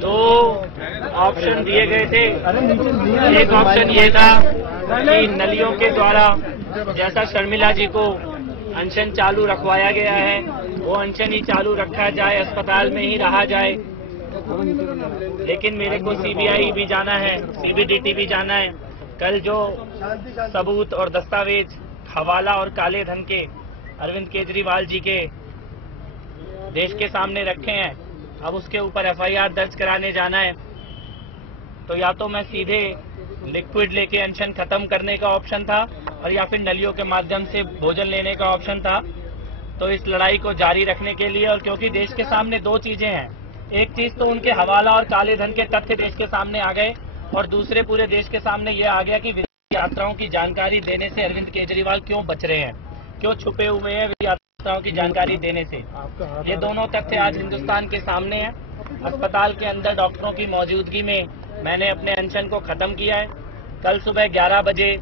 दो ऑप्शन दिए गए थे। एक ऑप्शन ये था कि नलियों के द्वारा जैसा शर्मिला जी को अनशन चालू रखवाया गया है वो अनशन ही चालू रखा जाए, अस्पताल में ही रहा जाए। लेकिन मेरे को सीबीआई भी जाना है, सीबीडीटी भी जाना है। कल जो सबूत और दस्तावेज हवाला और काले धन के अरविंद केजरीवाल जी के देश के सामने रखे हैं, अब उसके ऊपर एफआईआर दर्ज कराने जाना है। तो या तो मैं सीधे लिक्विड लेके अनशन खत्म करने का ऑप्शन था और या फिर नलियों के माध्यम से भोजन लेने का ऑप्शन था। तो इस लड़ाई को जारी रखने के लिए, और क्योंकि देश के सामने दो चीजें हैं, एक चीज तो उनके हवाला और काले धन के तथ्य देश के सामने आ गए और दूसरे पूरे देश के सामने ये आ गया कि विदेशी यात्राओं की जानकारी देने से अरविंद केजरीवाल क्यों बच रहे हैं, क्यों छुपे हुए हैं यात्राओं की जानकारी देने से। ये दोनों तथ्य आज हिंदुस्तान के सामने हैं। अस्पताल के अंदर डॉक्टरों की मौजूदगी में मैंने अपने अनशन को खत्म किया है। कल सुबह 11 बजे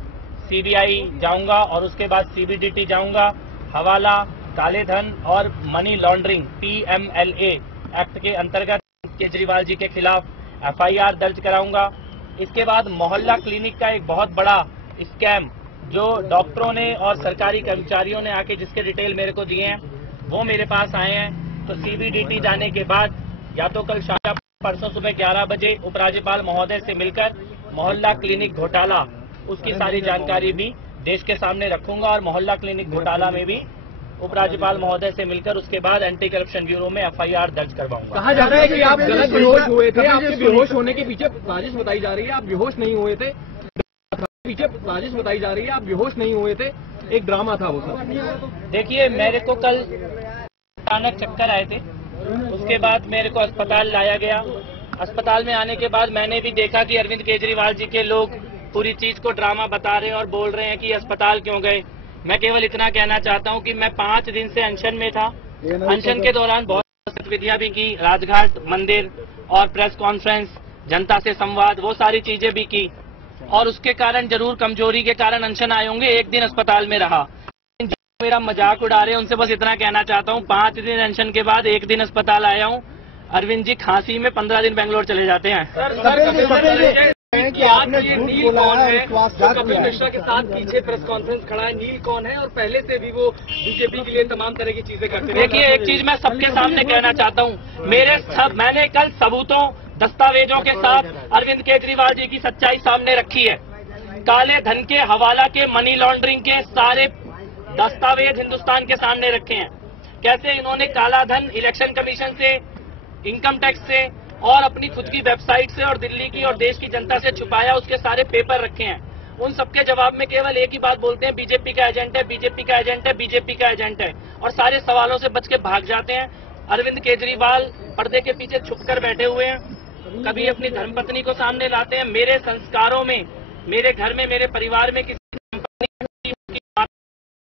सीबीआई जाऊंगा और उसके बाद सीबीडीटी जाऊंगा। हवाला, काले धन और मनी लॉन्ड्रिंग PMLA एक्ट के अंतर्गत केजरीवाल जी के खिलाफ एफआईआर दर्ज कराऊंगा। इसके बाद मोहल्ला क्लिनिक का एक बहुत बड़ा स्कैम जो डॉक्टरों ने और सरकारी कर्मचारियों ने आके जिसके डिटेल मेरे को दिए हैं वो मेरे पास आए हैं। तो सीबीडीटी जाने के बाद या तो कल शाम परसों सुबह 11 बजे उपराज्यपाल महोदय से मिलकर मोहल्ला क्लिनिक घोटाला उसकी सारी जानकारी भी देश के सामने रखूंगा और मोहल्ला क्लिनिक घोटाला में भी उपराज्यपाल महोदय से मिलकर उसके बाद एंटी करप्शन ब्यूरो में एफआईआर दर्ज करवाऊंगा। कहा जा रहा है कि आप गलत बेहोश हुए थे, आपके बेहोश होने के पीछे साजिश बताई जा रही है, आप बेहोश नहीं हुए थे, पीछे साजिश बताई जा रही है, आप बेहोश नहीं हुए थे, एक ड्रामा था वो सब। देखिए, मेरे को कल अचानक चक्कर आए थे, उसके बाद मेरे को अस्पताल लाया गया। अस्पताल में आने के बाद मैंने भी देखा कि अरविंद केजरीवाल जी के लोग पूरी चीज को ड्रामा बता रहे हैं और बोल रहे हैं कि अस्पताल क्यों गए। मैं केवल इतना कहना चाहता हूं कि मैं 5 दिन से अनशन में था। अनशन के दौरान बहुत गतिविधियां भी की, राजघाट मंदिर और प्रेस कॉन्फ्रेंस, जनता से संवाद, वो सारी चीजें भी की और उसके कारण जरूर कमजोरी के कारण अनशन आए होंगे, एक दिन अस्पताल में रहा। जो मेरा मजाक उड़ा रहे हैं उनसे बस इतना कहना चाहता हूं, 5 दिन अनशन के बाद एक दिन अस्पताल आया हूं। अरविंद जी खांसी में 15 दिन बेंगलोर चले जाते हैं। कि आपने नील कौन है, कपिल मिश्रा के साथ पीछे प्रेस कॉन्फ्रेंस खड़ा है, नील कौन है और पहले से भी वो बीजेपी के लिए तमाम तरह की चीजें करते हैं। देखिए, एक चीज मैं सबके सामने कहना चाहता हूँ, मैंने कल सबूतों दस्तावेजों के साथ अरविंद केजरीवाल जी की सच्चाई सामने रखी है। काले धन के, हवाला के, मनी लॉन्ड्रिंग के सारे दस्तावेज हिंदुस्तान के सामने रखे हैं। कैसे इन्होंने काला धन इलेक्शन कमीशन से, इनकम टैक्स से और अपनी खुद की वेबसाइट से और दिल्ली की और देश की जनता से छुपाया, उसके सारे पेपर रखे हैं। उन सबके जवाब में केवल एक ही बात बोलते हैं, बीजेपी का एजेंट है, बीजेपी का एजेंट है, बीजेपी का एजेंट है, और सारे सवालों से बच के भाग जाते हैं। अरविंद केजरीवाल पर्दे के पीछे छुपकर बैठे हुए हैं, कभी अपनी धर्मपत्नी को सामने लाते हैं। मेरे संस्कारों में, मेरे घर में, मेरे परिवार में किसी